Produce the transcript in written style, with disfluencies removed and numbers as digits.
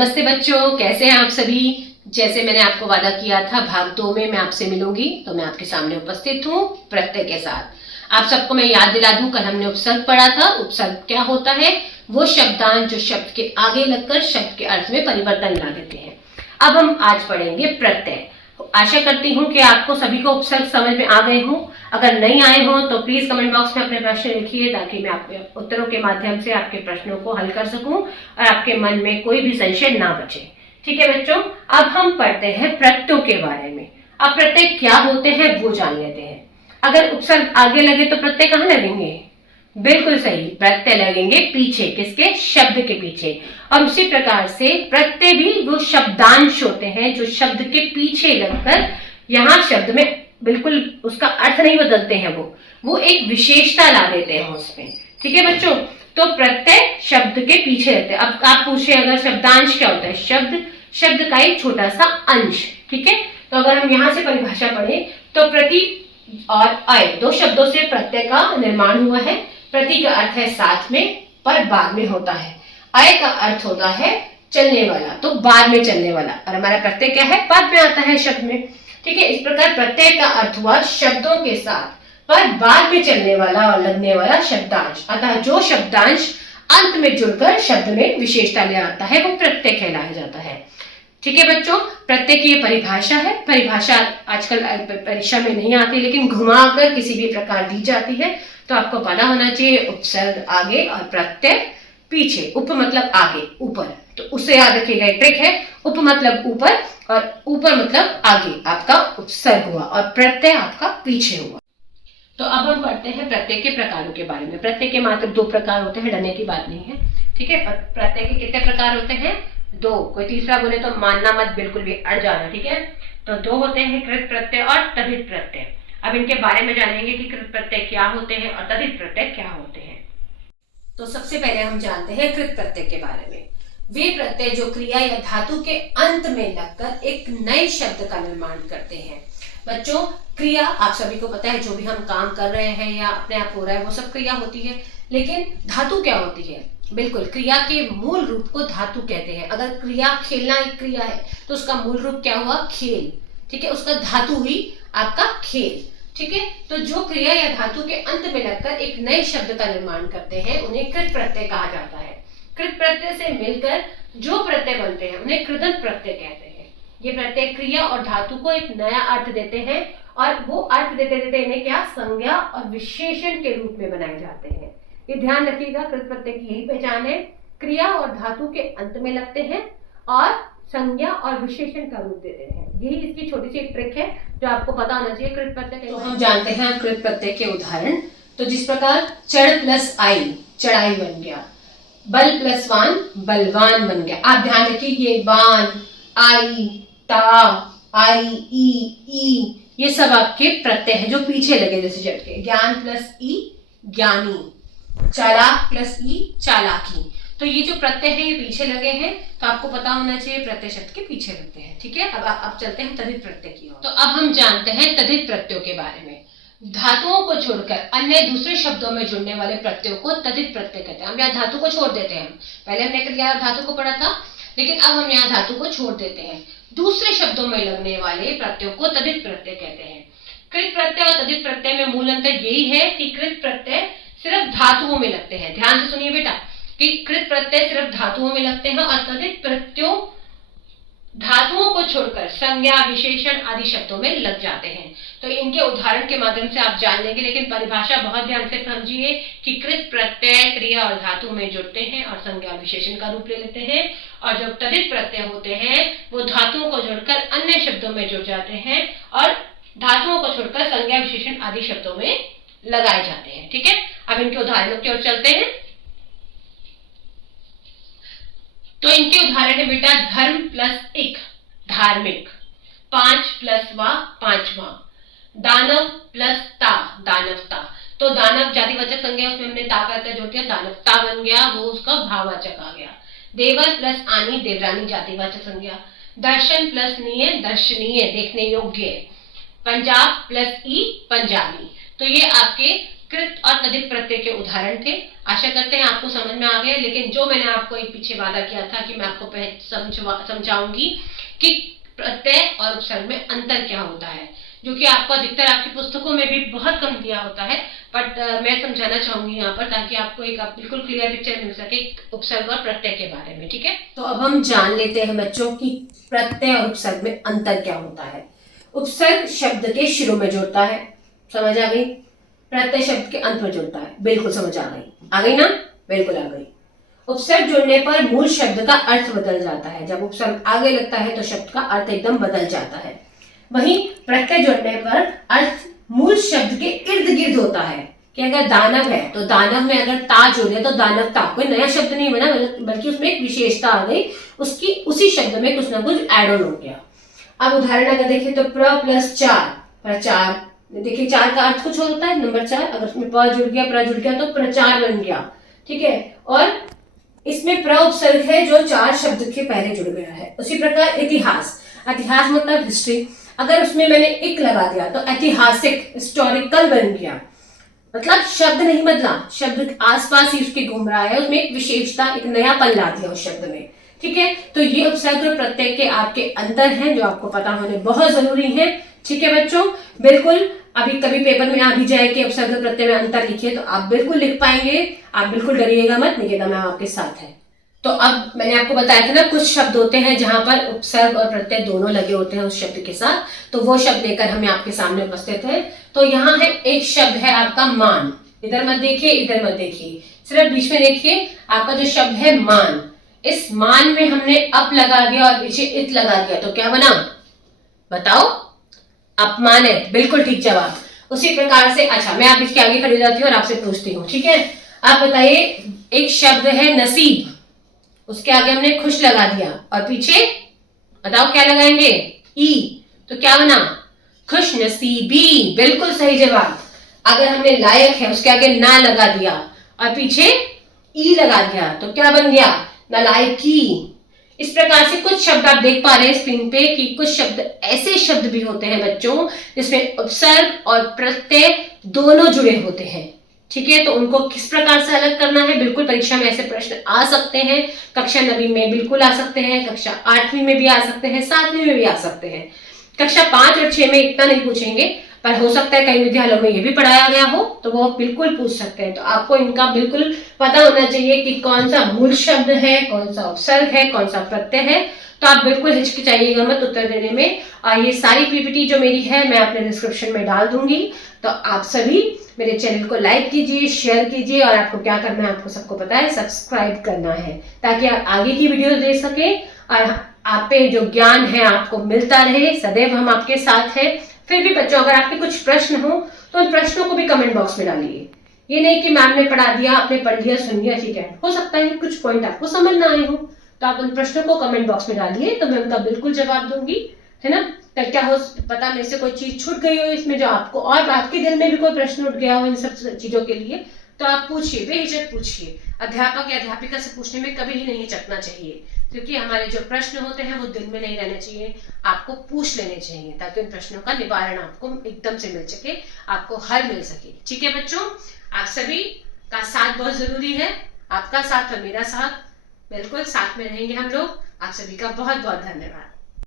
नमस्ते बच्चों, कैसे हैं आप सभी। जैसे मैंने आपको वादा किया था भाग 2 में मैं आपसे मिलूंगी, तो मैं आपके सामने उपस्थित हूँ प्रत्यय के साथ। आप सबको मैं याद दिला दूं, कल हमने उपसर्ग पढ़ा था। उपसर्ग क्या होता है? वो शब्दांश जो शब्द के आगे लगकर शब्द के अर्थ में परिवर्तन ला देते हैं। अब हम आज पढ़ेंगे प्रत्यय। आशा करती हूँ कि आपको सभी को उपसर्ग समझ में आ गए हों। अगर नहीं आए हों तो प्लीज कमेंट बॉक्स में अपने प्रश्न लिखिए, ताकि मैं आपके उत्तरों के माध्यम से आपके प्रश्नों को हल कर सकूं और आपके मन में कोई भी संशय ना बचे। ठीक है बच्चों, अब हम पढ़ते हैं प्रत्ययों के बारे में। अब प्रत्यय क्या होते हैं वो जान लेते हैं। अगर उपसर्ग आगे लगे तो प्रत्यय कहाँ लगेंगे? बिल्कुल सही, प्रत्यय लगेंगे पीछे। किसके? शब्द के पीछे। और उसी प्रकार से प्रत्यय भी वो शब्दांश होते हैं जो शब्द के पीछे लगकर यहाँ शब्द में बिल्कुल उसका अर्थ नहीं बदलते हैं, वो एक विशेषता ला देते हैं उसमें। ठीक है बच्चों, तो प्रत्यय शब्द के पीछे रहते हैं। अब आप पूछे अगर शब्दांश क्या होता है? शब्द का एक छोटा सा अंश। ठीक है, तो अगर हम यहाँ से परिभाषा पढ़े तो प्रति और अय दो शब्दों से प्रत्यय का निर्माण हुआ है। प्रति का अर्थ है साथ में, पर बाद में होता है। अय का अर्थ होता है चलने वाला, तो बाद में चलने वाला। और हमारा प्रत्यय क्या है? बाद में आता है शब्द में। ठीक है, इस प्रकार प्रत्यय का अर्थ हुआ शब्दों के साथ पर बाद में चलने वाला और लगने वाला शब्दांश। अतः जो शब्दांश अंत में जुड़कर शब्द में विशेषता ले आता है वो प्रत्यय कहलाया जाता है। ठीक है बच्चों, प्रत्यय की ये परिभाषा है। परिभाषा आजकल परीक्षा में नहीं आती, लेकिन घुमाकर किसी भी प्रकार दी जाती है। तो आपको पता होना चाहिए उपसर्ग आगे और प्रत्यय पीछे। उप मतलब आगे, ऊपर, तो उसे याद रखिएगा। ट्रिक है, उप मतलब ऊपर और ऊपर मतलब आगे आपका उपसर्ग हुआ और प्रत्यय आपका पीछे हुआ। तो अब हम पढ़ते हैं प्रत्यय के प्रकारों के बारे में। प्रत्यय के मात्र 2 प्रकार होते हैं, डरने की बात नहीं है। ठीक है, प्रत्यय के कितने प्रकार होते हैं? 2। कोई तीसरा बोले तो मानना मत, बिल्कुल भी अड़ जाना। ठीक है, तो 2 होते हैं, कृत प्रत्यय और तद्धित प्रत्यय। अब इनके बारे में जानेंगे कि कृत प्रत्यय क्या होते हैं और तद्धित प्रत्यय क्या होते हैं। तो सबसे पहले हम जानते हैं कृत प्रत्यय के बारे में। वे प्रत्यय जो क्रिया या धातु के अंत में लगकर एक नए शब्द का निर्माण करते हैं। बच्चों, क्रिया आप सभी को पता है, जो भी हम काम कर रहे हैं या अपने आप हो रहा है वो सब क्रिया होती है। लेकिन धातु क्या होती है? बिल्कुल, क्रिया के मूल रूप को धातु कहते हैं। अगर क्रिया खेलना एक क्रिया है तो उसका मूल रूप क्या हुआ? खेल। ठीक है, उसका धातु हुई आपका खेल। ठीक है, तो जो क्रिया या धातु के अंत में लगकर एक नए शब्द का निर्माण करते हैं उन्हें कृत प्रत्यय कहा जाता है। कृत प्रत्यय से मिलकर जो प्रत्यय बनते हैं उन्हें कृदंत प्रत्यय कहते हैं। ये प्रत्यय क्रिया और धातु को एक नया अर्थ देते हैं और वो अर्थ देते देते इन्हें क्या? संज्ञा और विशेषण के रूप में बनाए जाते हैं। ये ध्यान रखिएगा, कृत प्रत्यय की यही पहचान है। क्रिया और धातु के अंत में लगते हैं और संज्ञा और विशेषण का रूप देते हैं। यही इसकी छोटी सी एक ट्रिक है जो आपको पता होना चाहिए। कृत प्रत्यय तो हम जानते हैं कृत प्रत्यय के उदाहरण। तो जिस प्रकार चढ़ प्लस आई चढ़ाई बन गया, बल प्लस वान बलवान बन गया। आप ध्यान रखिए, ये वान, आई, ता, आई, ई, ये सब आपके प्रत्यय हैं जो पीछे लगे जैसे चढ़ के। ज्ञान प्लस ई ज्ञानी, चालाक प्लस ई चालाकी। तो ये जो प्रत्यय है ये पीछे लगे हैं, तो आपको पता होना चाहिए प्रत्यय शब्द के पीछे लगते हैं। ठीक है, अब चलते हैं तद्धित प्रत्यय की ओर। तो अब हम जानते हैं तद्धित प्रत्ययों के बारे में। धातुओं को छोड़कर अन्य दूसरे शब्दों में जुड़ने वाले प्रत्ययों को तद्धित प्रत्यय कहते हैं। हम यहाँ धातु को छोड़ देते हैं। पहले हमने क्रिया और धातु को पढ़ा था, लेकिन अब हम यहाँ धातु को छोड़ देते हैं। दूसरे शब्दों में लगने वाले प्रत्ययों को तद्धित प्रत्यय कहते हैं। कृत प्रत्यय और तद्धित प्रत्यय में मूल अंतर यही है कि कृत प्रत्यय सिर्फ धातुओं में लगते हैं। ध्यान से सुनिए बेटा, कि कृत प्रत्यय सिर्फ धातुओं में लगते हैं और तद्धित प्रत्ययों धातुओं को छोड़कर संज्ञा, विशेषण आदि शब्दों में लग जाते हैं। तो इनके उदाहरण के माध्यम से आप जान लेंगे, लेकिन परिभाषा बहुत ध्यान से समझिए कि कृत प्रत्यय क्रिया और धातु में जुड़ते हैं और संज्ञा विशेषण का रूप ले लेते हैं, और जो तद्धित प्रत्यय होते हैं वो धातुओं को जोड़कर अन्य शब्दों में जुड़ जाते हैं और धातुओं को छोड़कर संज्ञा, विशेषण आदि शब्दों में लगाए जाते हैं। ठीक है, अब इनके उदाहरणों की ओर चलते हैं। तो इनके उदाहरण है बेटा, धर्म प्लस इक धार्मिक, 5 प्लस वा पांचवा, दानव प्लस ता दानवता। तो दानव जातिवाचक संज्ञा, उसमें हमने ता प्रत्यय जोड़ दिया, दानवता बन गया, वो उसका भाववाचक आ गया। देवर प्लस आनी देवरानी जातिवाचक संज्ञा। दर्शन प्लस नीय दर्शनीय देखने योग्य। पंजाब प्लस ई पंजाबी। तो ये आपके कृत और तद्धित प्रत्यय के उदाहरण थे। आशा करते हैं आपको समझ में आ गए। लेकिन जो मैंने आपको एक पीछे वादा किया था कि मैं आपको समझाऊंगी कि प्रत्यय और उपसर्ग में अंतर क्या होता है, जो कि आपको अधिकतर आपकी पुस्तकों में भी बहुत कम दिया होता है, बट मैं समझाना चाहूंगी यहाँ पर, ताकि आपको एक बिल्कुल क्लियर पिक्चर मिल सके उपसर्ग और प्रत्यय के बारे में। ठीक है, तो अब हम जान लेते हैं बच्चों की प्रत्यय और उपसर्ग में अंतर क्या होता है। उपसर्ग शब्द के शुरू में जुड़ता है, समझ आ गई। प्रत्यय शब्द के अंत में जुड़ता है, बिल्कुल समझ आ गई ना, बिल्कुल आ गई। उपसर्ग जुड़ने पर मूल शब्द का अर्थ बदल जाता है। जब उपसर्ग आगे लगता है तो शब्द का अर्थ एकदम बदल जाता है। वहीं प्रत्यय जुड़ने पर अर्थ मूल शब्द के इर्द गिर्द होता है कि अगर दानव है तो दानव में अगर ता जुड़े तो दानवता, कोई नया शब्द नहीं बना, बल्कि उसमें एक विशेषता आ गई, उसकी उसी शब्द में कुछ ना कुछ एड ऑन हो गया। अब उदाहरण अगर देखें तो प्र प्लस चार, प्रचार। देखिए चार का अर्थ कुछ होता है, नंबर 4, अगर उसमें प जुड़ गया, प्र जुड़ गया तो प्रचार बन गया। ठीक है, और इसमें प्र उपसर्ग है जो 4 शब्द के पहले जुड़ गया है। उसी प्रकार इतिहास, इतिहास मतलब हिस्ट्री, अगर उसमें मैंने इक लगा दिया तो ऐतिहासिक, हिस्टोरिकल बन गया। मतलब शब्द नहीं बदला, शब्द आसपास ही उसके घूम रहा है, उसमें एक विशेषता, एक नयापन ला दिया उस शब्द में। ठीक है, तो ये उपसर्ग और प्रत्यय के आपके अंतर हैं जो आपको पता होने बहुत जरूरी है। ठीक है बच्चों, बिल्कुल। अभी कभी पेपर में आ भी जाए कि उपसर्ग और प्रत्यय में अंतर लिखिए तो आप बिल्कुल लिख पाएंगे, आप बिल्कुल डरिएगा मत, निकेता मैम आपके साथ है। तो अब मैंने आपको बताया था ना, कुछ शब्द होते हैं जहां पर उपसर्ग और प्रत्यय दोनों लगे होते हैं उस शब्द के साथ, तो वो शब्द लेकर हमें आपके सामने उपस्थित है। तो यहाँ है एक शब्द है आपका मान। इधर मत देखिए, इधर मत देखिए, सिर्फ बीच में देखिए। आपका जो शब्द है मान, इस मान में हमने अप लगा दिया और पीछे इत लगा दिया, तो क्या बना बताओ? अपमानित, बिल्कुल ठीक जवाब। उसी प्रकार से, अच्छा मैं आप इसके आगे खड़ी जाती हूँ और आपसे पूछती हूँ। ठीक है, आप बताइए, एक शब्द है नसीब, उसके आगे हमने खुश लगा दिया और पीछे बताओ क्या लगाएंगे? ई, तो क्या बना? खुश नसीबी, बिल्कुल सही जवाब। अगर हमने लायक है उसके आगे ना लगा दिया और पीछे ई लगा दिया तो क्या बन गया? नालायकी। इस प्रकार से कुछ शब्द आप देख पा रहे हैं स्क्रीन पे कि कुछ शब्द ऐसे शब्द भी होते हैं बच्चों जिसमें उपसर्ग और प्रत्यय दोनों जुड़े होते हैं। ठीक है, तो उनको किस प्रकार से अलग करना है, बिल्कुल परीक्षा में ऐसे प्रश्न आ सकते हैं। कक्षा 9वीं में बिल्कुल आ सकते हैं, कक्षा 8वीं में भी आ सकते हैं, 7वीं में भी आ सकते हैं। कक्षा 5 और 6 में इतना नहीं पूछेंगे, पर हो सकता है कई विद्यालयों में ये भी पढ़ाया गया हो तो वो बिल्कुल पूछ सकते हैं। तो आपको इनका बिल्कुल पता होना चाहिए कि कौन सा मूल शब्द है, कौन सा उपसर्ग है, कौन सा प्रत्यय है। तो आप बिल्कुल हिचकिचाइएगा मत उत्तर देने में। और ये सारी पीपीटी जो मेरी है मैं अपने डिस्क्रिप्शन में डाल दूंगी, तो आप सभी मेरे चैनल को लाइक कीजिए, शेयर कीजिए, और आपको क्या करना है आपको सबको पता है, सब्सक्राइब करना है, ताकि आप आगे की वीडियो देख सके और आप पे जो ज्ञान है आपको मिलता रहे। सदैव हम आपके साथ हैं। फिर भी बच्चों अगर आपके कुछ प्रश्न हो तो उन प्रश्नों को भी कमेंट बॉक्स में डालिए। ये नहीं कि मैम ने पढ़ा दिया, आपने पढ़ लिया, सुन लिया, ठीक है, हो सकता है कुछ पॉइंट आपको समझ ना आए हो, तो आप उन प्रश्नों को कमेंट बॉक्स में डालिए, तो मैं उनका बिल्कुल जवाब दूंगी, है ना। तो क्या हो पता मेरे से कोई चीज छूट गई हो इसमें जो आपको, और आपके दिल में भी कोई प्रश्न उठ गया हो इन सब चीजों के लिए, तो आप पूछिए, बेहिचक पूछिए। अध्यापक या अध्यापिका से पूछने में कभी ही नहीं हिचकना चाहिए, क्योंकि हमारे जो प्रश्न होते हैं वो दिल में नहीं रहने चाहिए, आपको पूछ लेने चाहिए, ताकि उन प्रश्नों का निवारण आपको एकदम से मिल सके, आपको हल मिल सके। ठीक है बच्चों, आप सभी का साथ बहुत जरूरी है, आपका साथ और मेरा साथ, बिल्कुल साथ में रहेंगे हम लोग। आप सभी का बहुत बहुत धन्यवाद।